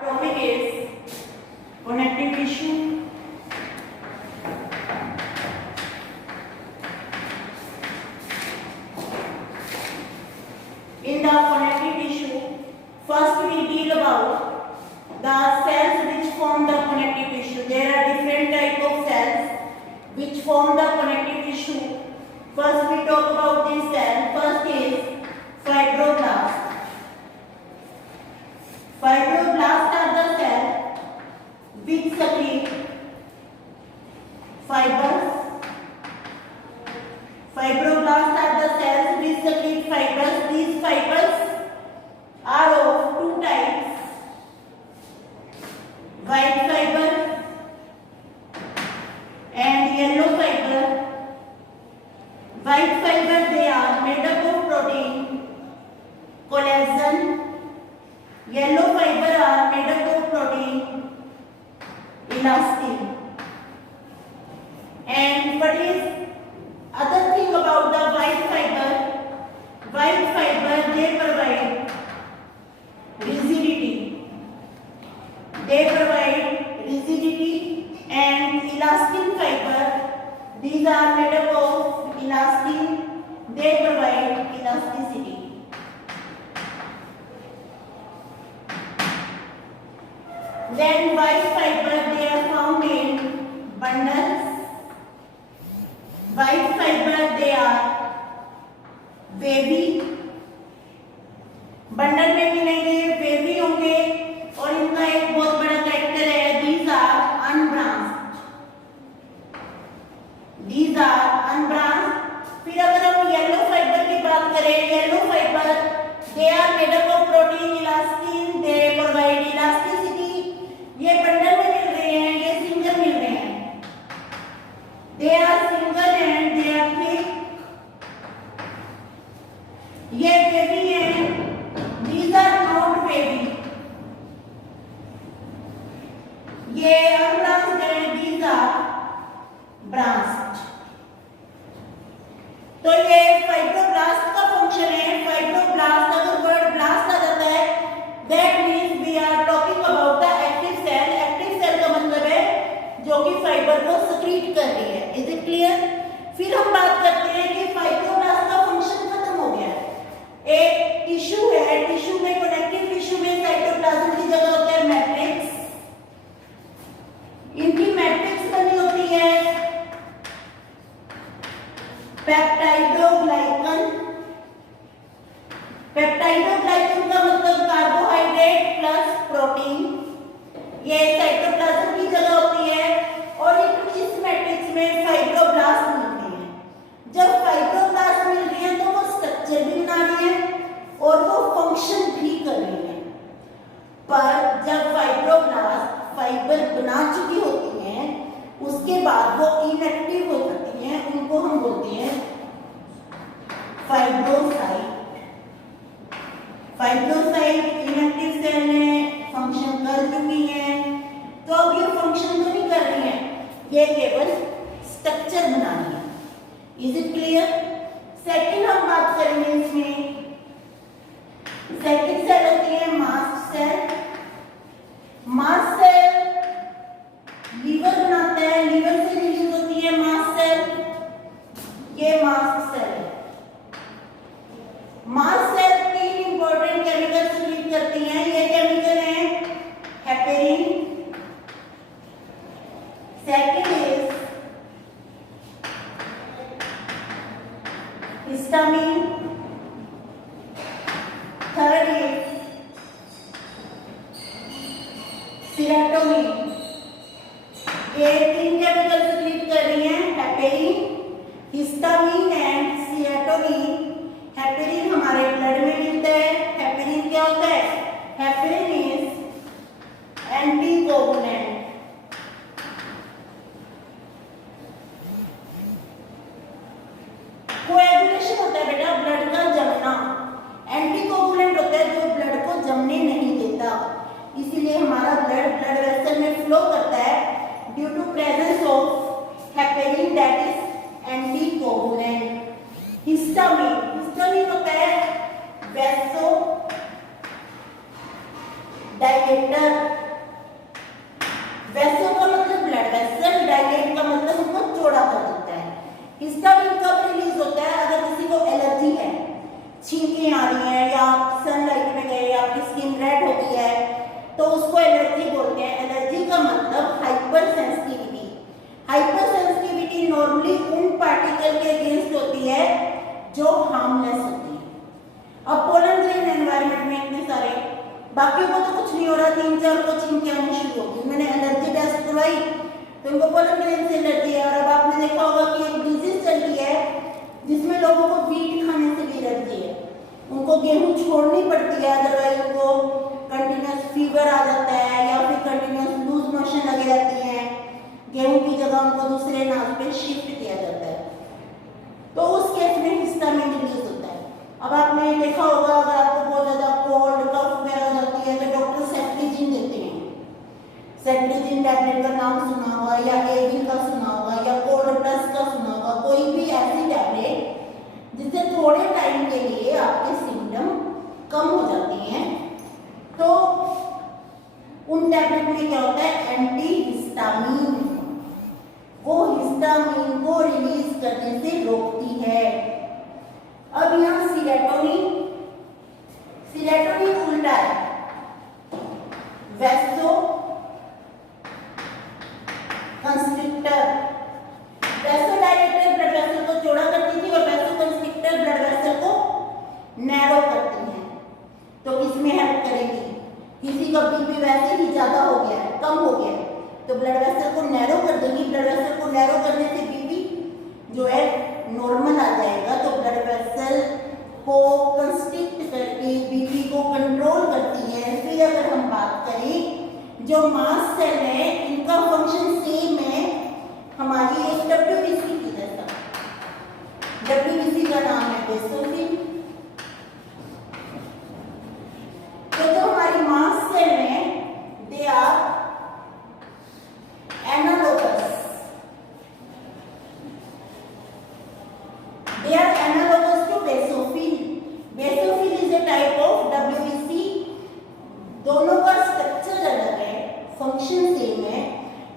Topic is connective tissue. In the connective tissue, first we deal about the cells which form the connective tissue. There are different type of cells which form the connective tissue. First we talk about this cell. First is fibroblast. Fibroblasts are the cells which secrete fibers. Fibroblasts are the cells which secrete fibers. These fibers are of two types: white fiber and yellow fiber. White fiber, they are made up of protein, collagen. Yellow fiber are made up of protein, elastin. And what is other thing about the white fiber? White fiber, they provide rigidity. They provide rigidity. And elastin fiber, these are made up of elastin. They provide elasticity. Then white fiber, they are found in bundles. White fiber, they are wavy. Bundle में मिलेंगे, wavy होंगे और इनका एक बहुत बड़ा character है, these are unbranched. These are unbranched. फिर अगर हम येलो फाइबर की बात करें, yellow fibre, they are made up of protein, elastin, they provide elasticity. ये बंडल में मिल रहे हैं, ये सिंगल मिल रहे हैं. They are single and they are thick. ये wavy है. These are not wavy. ये unbranched है. These are branched. तो ये फाइब्रोब्लास्ट का फंक्शन है. फाइब्रोब्लास्ट, अगर वर्ड ब्लास्ट आ जाता है, that means we are talking about the active cell. Active cell का मतलब है जो कि फाइबर को सक्रीट कर रही है. Is it clear? फिर हम बात करते हैं कि फाइब्रोब्लास्ट का फंक्शन खत्म हो गया है. एक टिश्यू है, टिश्यू में, कनेक्टिव टिश्यू में साइटोप्लाज्म की जगह होता है मैट्रिक्स. इनकी मैट्रिक्स बनी होती है पेप्टाइडोग्लाइकन. पेप्टाइडोग्लाइकन का मतलब कार्बोहाइड्रेट प्लस प्रोटीन. ये साइटोप्लाज्म की जगह होती है और इस मैट्रिक्स में फाइब्रोब्लास्ट मिलते हैं. जब फाइब्रोब्लास्ट मिल रही है तो वो स्ट्रक्चर भी बना रही है और वो फंक्शन भी कर रही है. पर जब फाइब्रोब्लास्ट फाइबर बना चुकी होती हैं, उसके बाद वो इनएक्टिव हो जाती हैं. उनको हम बोलते हैं फाइब्रोसाइट. फाइब्रोसाइट इनएक्टिव सेल में फंक्शन कर चुकी है, तो अब ये फंक्शन तो नहीं कर रही है, ये केवल स्ट्रक्चर बना रही है. Is it clear? सेकंड हम बात करेंगे इसमें. सेकंड सेल होती है mast cell. Mast cell liver बनाता है, लीवर से रिलीज होती है मास्ट सेल. ये मास्ट सेल है. मास्ट सेल तीन इंपॉर्टेंट केमिकल रिलीज करती हैं. ये केमिकल है heparin. Second is histamine. Third is serotonin. ये तीन केमिकल रिलीज कर रही हैं, heparin, histamine and serotonin. Heparin हमारे ब्लड में मिलता है. हेपेरिन क्या होता है? Heparin is anticoagulant. कोएगुलेशन होता है बेटा ब्लड का जमना. एंटीकोगुलेंट होता है जो ब्लड को जमने नहीं देता. इसीलिए हमारा ब्लड वेसल में फ्लो करता है due to presence of heparin, that is anticoagulant. Histamine, histamine होता है वैसो डायलेटर. जो हार्मलेस होती है। अब पोलन ग्रेन एनवायरनमेंट में इतने सारे, बाकियों को तो कुछ नहीं हो रहा, 3-4 को छींके आनी शुरू होगी। मैंने एलर्जी टेस्ट करवाई तो उनको पोलन ग्रेन से एलर्जी है। और अब आपने देखा होगा कि एक डिजीज चल रही है जिसमें लोगों को वीट खाने से भी एलर्जी है, उनको गेहूं छोड़नी पड़ती है, अदरवाइज उनको कंटिन्यूस फीवर आ जाता है या फिर कंटिन्यूस लूज मोशन लगे रहती हैं, गेहूं की जगह उनको दूसरे अनाज पे शिफ्ट किया जाता है, तो उस केस में हिस्टामिन रिलीज होता है। अब आपने देखा होगा अगर आपको बहुत ज्यादा कोल्ड कफ वगैरह हो जाती है तो डॉक्टर सेट्रिजिन देते हैं। सेट्रिजिन टैबलेट का नाम सुना होगा या एविल का सुना होगा या कोल्ड प्लस का सुना होगा, कोई भी ऐसी टैबलेट जिससे थोड़े टाइम के लिए आपके सिम्टम कम हो जाते हैं। तो उन टैबलेट में क्या होता है, एंटी हिस्टामिन, वो हिस्टामिन को रिलीज करने से रोकती है। अब यहाँ सीरोटोनिन, सीरोटोनिन उल्टा है, वैसो कंस्ट्रिक्टर, वैसोडायलेटर ब्लड वेसल को चौड़ा करती थी और वैसो कंस्ट्रिक्टर ब्लड वेसल को नैरो करती है। तो इसमें हेल्प करेगी। किसी का बीपी वैसे ही ज्यादा हो गया है, कम हो गया है, तो ब्लड वेसल को नैरो कर देगी। ब्लड वेसल को नैरो करने से बीपी जो है नॉर्मल आ जाएगा। तो ब्लड वेसल को कंस्ट्रिक्ट करके बीपी को कंट्रोल करती है। फिर अगर हम बात करें जो मास्ट सेल है, इनका फंक्शन सेम है हमारी एक डब्ल्यूबीसी की जैसा। डब्ल्यूबीसी का नाम है बेसोफिल। तो जो हमारी मास्ट सेल है they are analogous, they are analogous to basophil. Basophil is a type of WBC. दोनों का स्ट्रक्चर अलग है, फंक्शन सेम है।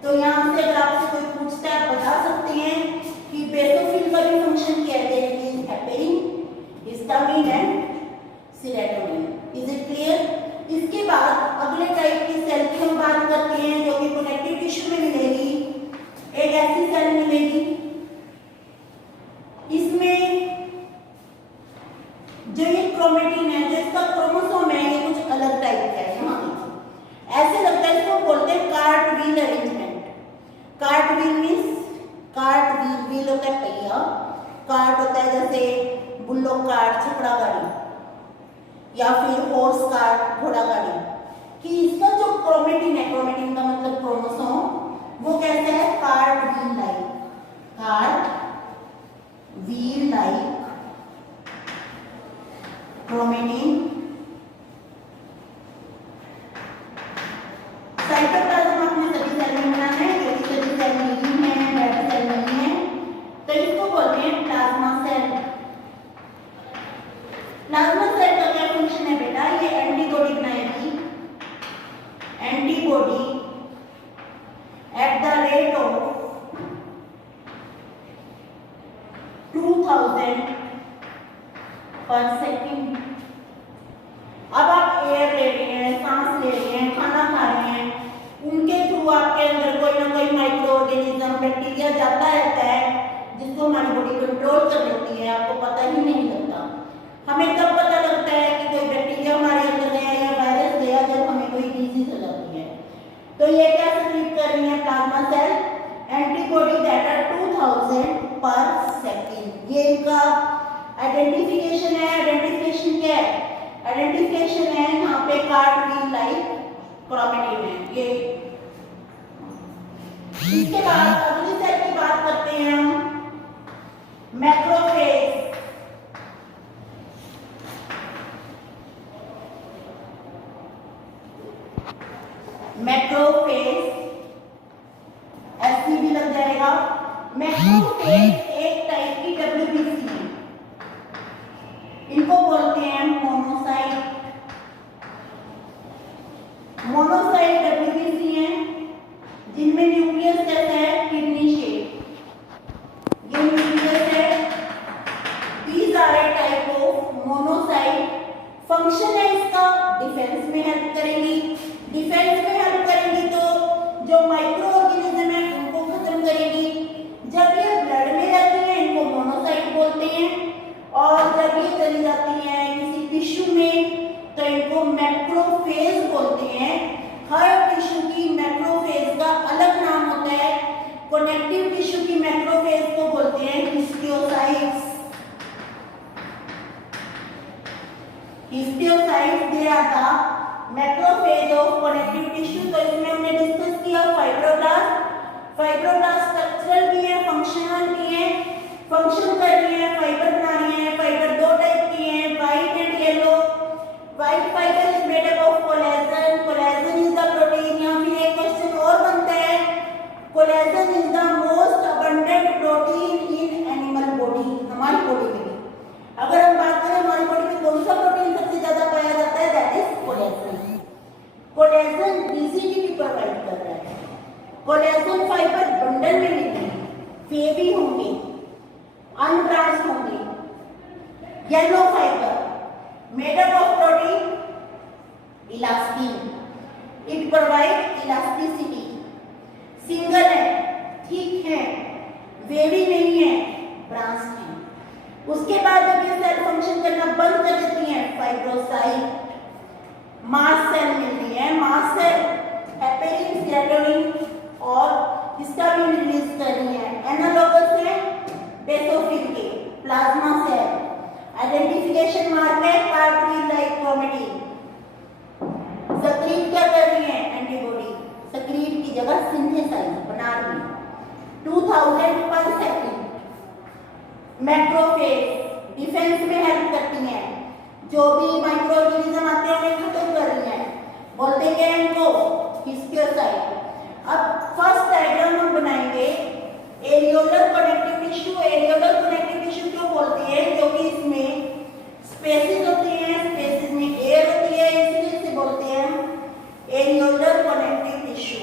तो यहाँ से अगर आपसे कोई पूछता है आप बता सकते हैं कि बेसोफिल का भी फंक्शन क्या है, release heparin, histamine and serotonin. Is it clear? इसके बाद अगले टाइप की सेल की हम बात करते हैं जो कि कनेक्टिव टिश्यू में मिलेगी। एक ऐसी सेल मिलेगी इसमें जो ये क्रोमेटिन है, जो इसका क्रोमोसोम है, ये कुछ अलग टाइप का है। यहाँ देखिए ऐसे लगता है, इसको बोलते हैं cart wheel arrangement. Cart wheel means, cart wheel, wheel होता है पहिया, कार्ट होता है जैसे बुल्लो कार्ट छकड़ा गाड़ी या फिर हॉर्स कार्ट घोड़ा गाड़ी, कि इसका जो क्रोमेटिन है, क्रोमेटिन का मतलब क्रोमोसोम, वो कैसे है, cart wheel like, cart wheel like chromatin. Cytoplasm आपने सभी सेल में बनाना है, क्योंकि सभी सेल नहीं है, रेड सेल नहीं है, तो इसको बोलते हैं प्लाज्मा सेल। प्लाज्मा सेल का क्या फंक्शन है बेटा, ये एंटीबॉडी बनाएगी, antibody at the rate of 2000 per second. अब आप एयर ले रहे हैं, सांस ले रहे हैं, खाना खा रहे हैं, उनके थ्रू आपके अंदर कोई ना कोई माइक्रो ऑर्गेनिज्म, बैक्टीरिया जाता रहता है जिसको हमारी बॉडी कंट्रोल कर लेती है, आपको पता ही नहीं लगता। हमें तब पता लगता है कि कोई बैक्टीरिया हमारे अंदर गया या वायरस गया जब हमें कोई डिजीज हो जाती है। तो ये क्या सक्रिय कर रही है plasma cell, antibody that are 2000 per second. ये इनका आइडेंटिफिकेशन है। आइडेंटिफिकेशन क्या है, आइडेंटिफिकेशन है यहाँ पे कार्ट व्हील लाइक क्रोमेटिन है ये। इसके बाद अगली सेल की बात करते हैं हम, मैक्रोफेज। मैक्रोफेज ऐसी भी लग जाएगा। मैक्रोफेज एक टाइप की डब्ल्यूबीसी है, इनको बोलते हैं मोनोसाइट। मोनोसाइट डब्ल्यूबीसी है जिनमें न्यूक्लियस कैसा है, किडनी शेप, ये न्यूक्लियस है। These are a type of monocyte. Function है इसका, डिफेंस में हेल्प करेंगी। डिफेंस में हेल्प करेंगी तो जो माइक्रो ऑर्गेनिज्म है उनको खत्म करेगी। जब ये ब्लड में रहती है इनको मोनोसाइट बोलते हैं, और जब ये चली जाती हैं किसी टिश्यू में तो इनको मैक्रोफेज बोलते हैं। हर टिश्यू की मैक्रोफेज का अलग नाम होता है। कनेक्टिव टिश्यू की मैक्रोफेज को बोलते हैं histiocytes. Histiocytes they are the macrophage of connective tissue. तो इसमें हमने डिस्कस किया फाइब्रोब्लास्ट। फाइब्रोब्लास्ट स्ट्रक्चरल भी है, फंक्शनल भी है। फंक्शन कर रही है, फाइबर बना रही है। फाइबर दो टाइप की हैं, white and yellow. White fibre is made up of collagen. Collagen is the protein. यहाँ फिर एक क्वेश्चन और बनता है, collagen is the most abundant protein in animal body. हमारी बॉडी में अगर हम बात करें हमारी बॉडी में कौन सा प्रोटीन सबसे ज्यादा पाया जाता है, that is collagen. Collagen rigidity provide कर रहा है। कोलेजन फाइबर बंडल में नहीं है, वेवी होंगे, अनब्रांच्ड होंगे। Yellow fibre made up of protein elastin, it provide elasticity. Single है, थिक है, वेवी नहीं है, ब्रांच्ड है। उसके बाद जब ये सेल फंक्शन करना बंद कर देती हैं, फाइब्रोसाइट मास्ट सेल मिलती है। मास्ट सेल हेपेरिन, सेरोटोनिन और इसका भी रिलीज कर रही है। एनालोगस है बेसोफिल के, प्लाज्मा सेल। आइडेंटिफिकेशन मार्क है कार्टरी लाइक क्रोमेटिन। सक्रीट क्या कर रही है, एंटीबॉडी। सक्रीट की जगह सिंथेसाइज बना रही है। 2000 पर सेकंड। मैक्रोफेज डिफेंस में हेल्प करती हैं, जो भी माइक्रो ऑर्गेनिज्म आते हैं उन्हें खत्म कर रही हैं। बोलते हैं इनको हिस्टियोसाइट। अब फर्स्ट डायग्राम हम बनाएंगे areolar connective tissue. Areolar connective tissue क्यों बोलते हैं, क्योंकि इसमें स्पेसेस होती हैं, स्पेसेस में एयर होती है, इसलिए इसे बोलते हैं एरियोलर कनेक्टिव टिश्यू।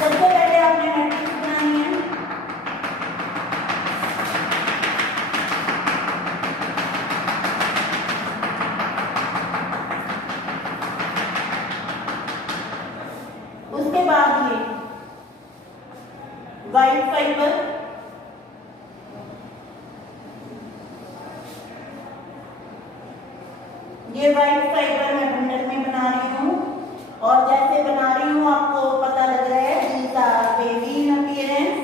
सबसे पहले आपने मैट्रिक्स बनानी है। उसके बाद ये व्हाइट फाइबर, ये व्हाइट फाइबर मैं बंडल में बना रही हूँ और जैसे बना रही हूँ आपको पता लग रहा है these are wavy in appearance।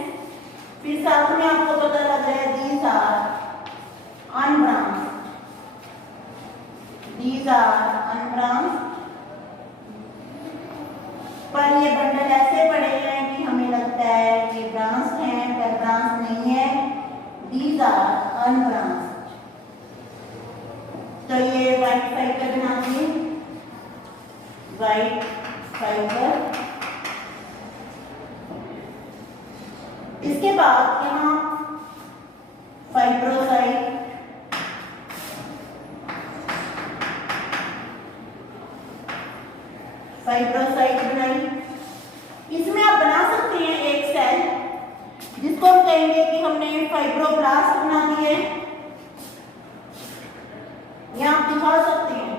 फिर साथ में आपको पता लग रहा है these are unbranched, these are unbranched। पर ये बंडल ऐसे पड़े हैं कि हमें लगता है कि ब्रांच्ड हैं, पर ब्रांच नहीं है, these are unbranched। तो ये व्हाइट फाइबर बनाएंगे, व्हाइट फाइबर। इसके बाद यहाँ फाइब्रोसाइट, फाइब्रोसाइट बनाई। इसमें आप बना सकते हैं एक सेल जिसको हम कहेंगे कि हमने फाइब्रोब्लास्ट बना दिए। यहाँ आप दिखा सकते हैं,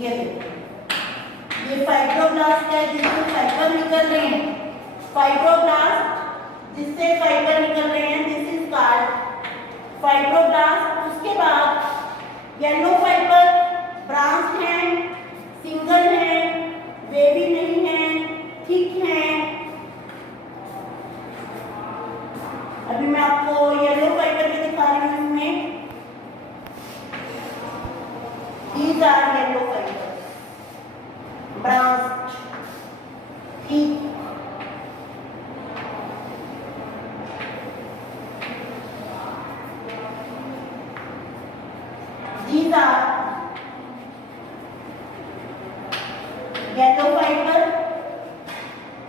ये देखो ये फाइब्रोब्लास्ट है जिससे फाइबर निकल रहे हैं। फाइब्रोब्लास्ट जिससे फाइबर निकल रहे हैं, दिस इज कॉल्ड फाइब्रोब्लास्ट। उसके बाद येलो फाइबर ब्रांच हैं, सिंगल हैं, वेवी नहीं हैं, थिक हैं। अभी मैं आपको येलो फाइबर भी दिखा रही हूँ। इसमें these are yellow fibers, branched, thick। These are yellow fiber।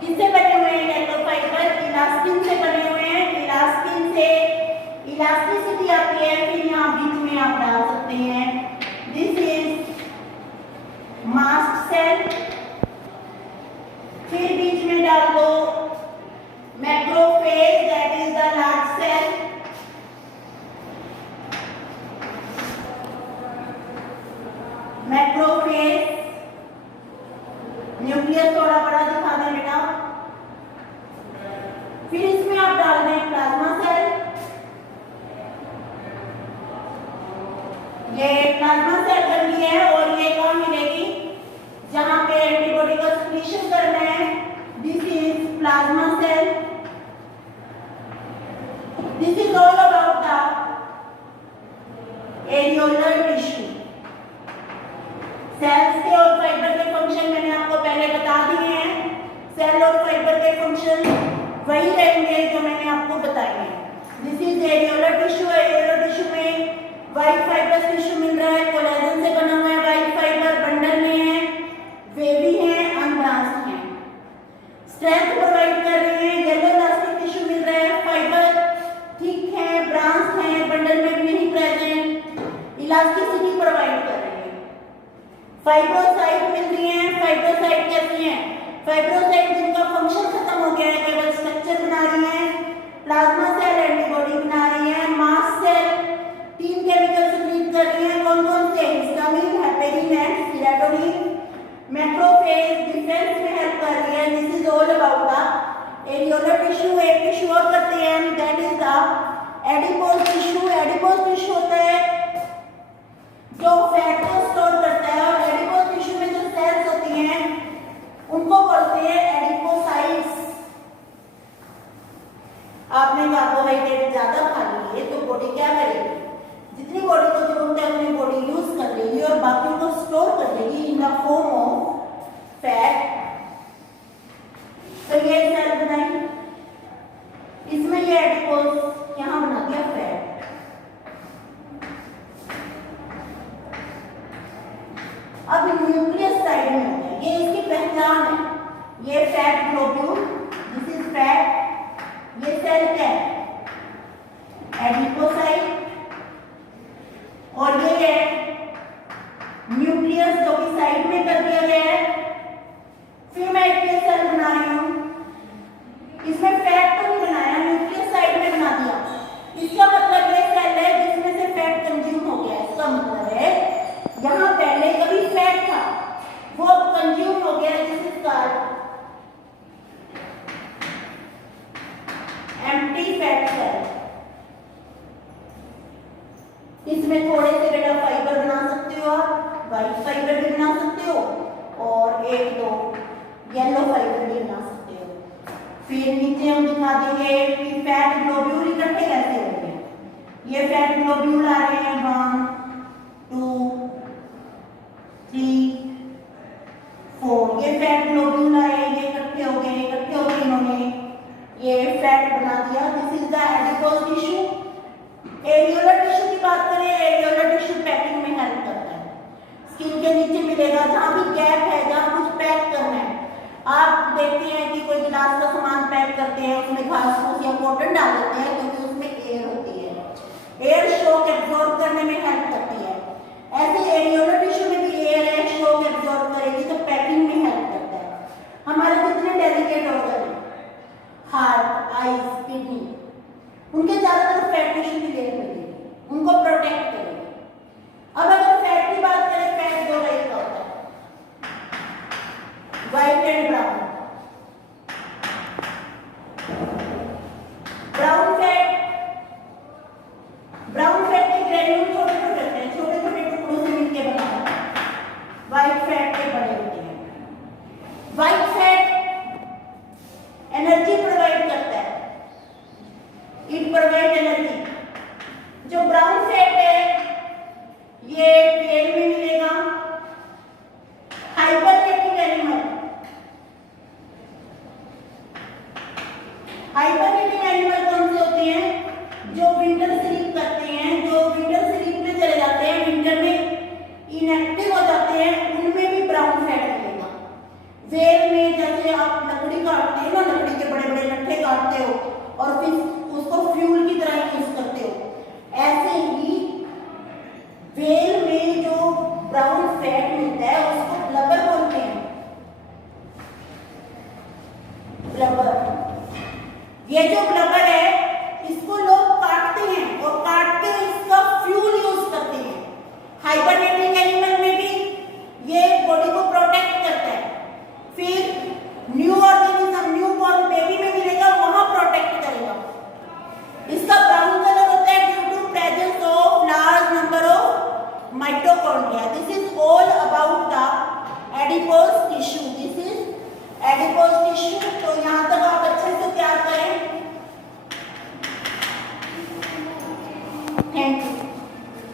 किससे बने हुए हैं येलो फाइबर? इलास्टिन से बने हुए हैं। इलास्टिन से इलास्टिसिटी आती है। फिर यहाँ बीच में आप डाल सकते हैं दिस इज मास्ट सेल। फिर बीच में डाल दो macrophage, that is the large cell. Plasma cell बन गई है और ये कहाँ मिलेगी, जहाँ पे एंटीबॉडी का सिक्रीशन करना है। This is plasma cell. This is all about the areolar tissue. Cells के और फाइबर के फंक्शन मैंने आपको पहले बता दिए हैं। सेल और फाइबर के फंक्शन वही रहेंगे जो मैंने आपको बताए हैं। This is areolar tissue. Areolar tissue में व्हाइट फाइबर टिश्यू मिल रहा है, कोलेजन से बना हुआ है। व्हाइट फाइबर बंडल में है, वेवी है, अनब्रांच्ड है, स्ट्रेंथ प्रोवाइड कर रहे हैं। येलो इलास्टिक टिश्यू मिल रहा है, फाइबर थिक है, ब्रांच है, बंडल में भी नहीं प्रेजेंट, इलास्टिसिटी प्रोवाइड कर रहे हैं। फाइब्रोसाइट मिल रही है। फाइब्रोसाइट कैसी है, फाइब्रोसाइट जिनका फंक्शन खत्म हो गया है, केवल स्ट्रक्चर बना रही है। प्लाज्मा सेल एंटीबॉडी बना रही है। मास्ट सेल 3 केमिकल सिक्रीट कर रही है। कौन कौन से, histamine, heparin and serotonin. Macrophage defence में हेल्प कर रही है। This is all about the areolar tissue. एक टिश्यू और करते हैं, that is the adipose tissue. Adipose tissue होता है जो फैट को स्टोर करता है, और एडिपोज टिश्यू में जो सेल्स होती हैं उनको बोलते हैं एडिपोसाइट्स। आपने कार्बोहाइड्रेट ज्यादा खा लिए तो बॉडी क्या करेगी, जितनी बॉडी को जरूरत है उतनी बॉडी यूज कर लेगी और बाकी को स्टोर कर लेगी in the form of fat. तो ये सेल बनाई, इसमें ये एडिपोज यहाँ बना दिया फैट। अब न्यूक्लियस साइड में होता है, ये इसकी पहचान है। ये fat globule, this is fat. ये सेल क्या है, एडिपोसाइट। और ये है न्यूक्लियस जो कि साइड में कर दिया गया है। फिर मैं एक सेल बना रही हूँ, इसमें फैट तो नहीं बनाया, न्यूक्लियस साइड में बना दिया। इसका मतलब ये सेल है जिसमें से फैट कंज्यूम हो गया। इसका मतलब है यहाँ पहले कभी फैट था, वो कंज्यूम हो गया, जिस कारण एम्प्टी फैट सेल। इसमें थोड़े से बेटा फाइबर बना सकते हो, आप व्हाइट फाइबर भी बना सकते हो और 1-2 येलो फाइबर भी बना सकते हो। फिर नीचे हम दिखा देंगे कि फैट ग्लोब्यूल इकट्ठे कैसे होंगे। ये फैट ग्लोब्यूल आ रहे हैं 1 2 3 4। ये फैट ग्लोब्यूल आए, ये इकट्ठे हो गए, इन्होंने ये फैट बना दिया। This is the adipose tissue. Areolar tissue की बात करें, एरियोलर टिश्यू पैकिंग में हेल्प करता है। स्किन के नीचे मिलेगा, जहाँ भी गैप है, जहाँ कुछ पैक करना है। आप देखते हैं कि कोई गिलास का सामान पैक करते हैं, उसमें घास फूस या कॉटन डाल देते हैं क्योंकि उसमें एयर होती है। एयर शॉक एब्जॉर्ब करने में हेल्प करती है। ऐसे एरियोलर टिश्यू में भी एयर है, शॉक एब्जॉर्ब करेगी तो पैकिंग में हेल्प करता है। हमारे कितने डेलिकेट ऑर्गन है, हार्ट, आईज, किडनी, उनके ज्यादातर फैट टिश्यू की लेयर मिलेगी, उनको प्रोटेक्ट करेगी। अब अगर फैट की बात करें, फैट 2 टाइप का होता है, white and brown. Brown fat के ग्रेन्यूल छोटे छोटे होते हैं, छोटे छोटे टुकड़ों से मिलकर बना होता है। व्हाइट फैट के बड़े होते हैं। व्हाइट फैट एनर्जी प्रोवाइड करता है, इट प्रोवाइड एनर्जी। जो ब्राउन फैट है ये पेड़ में मिलेगा। हाइबरनेटिंग एनिमल, हाइबरनेटिंग एनिमल कौन से होते हैं, जो विंटर स्लीप करते हैं, जो विंटर स्लीप में चले जाते हैं, विंटर में इनएक्टिव हो जाते हैं, उनमें भी ब्राउन फैट मिलेगा। वेल में जैसे आप लकड़ी काटते हो ना, लकड़ी के बड़े बड़े लट्ठे काटते हो और फिर उसको फ्यूल की तरह यूज करते हो, ऐसे ही वेल में जो ब्राउन फैट मिलता है उसको ब्लबर बोलते हैं। ब्लबर, ये जो ब्लबर है